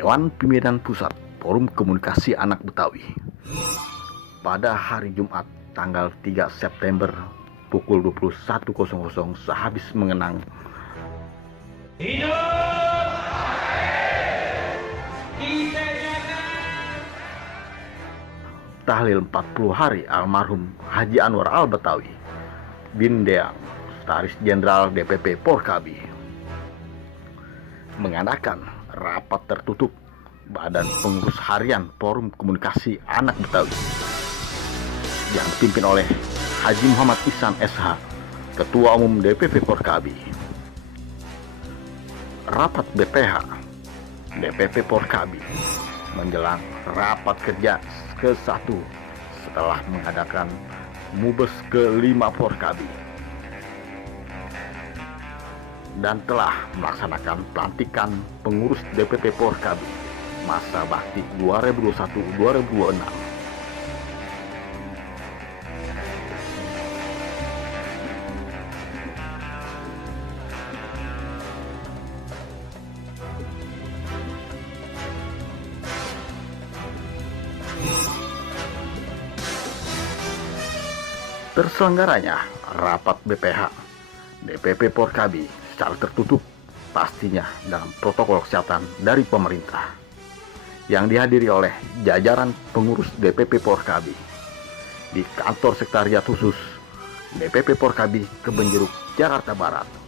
Dewan Pimpinan Pusat Forum Komunikasi Anak Betawi pada hari Jumat tanggal 3 September pukul 21.00 sehabis mengenang tahlil 40 hari almarhum Haji Anwar Al-Betawi bin Deang, Sekretaris Jenderal DPP Porkabi, mengadakan rapat tertutup Badan Pengurus Harian Forum Komunikasi Anak Betawi yang dipimpin oleh Haji Muhammad Ihsan SH, Ketua Umum DPP Porkabi. Rapat BPH DPP Porkabi menjelang rapat kerja ke-1 setelah mengadakan Mubes ke-5 Porkabi dan telah melaksanakan pelantikan pengurus DPP Porkabi masa bakti 2021-2026. Terselenggaranya rapat BPH DPP Porkabi secara tertutup pastinya dalam protokol kesehatan dari pemerintah yang dihadiri oleh jajaran pengurus DPP Porkabi di kantor sekretariat khusus DPP Porkabi Kebonjeruk, Jakarta Barat.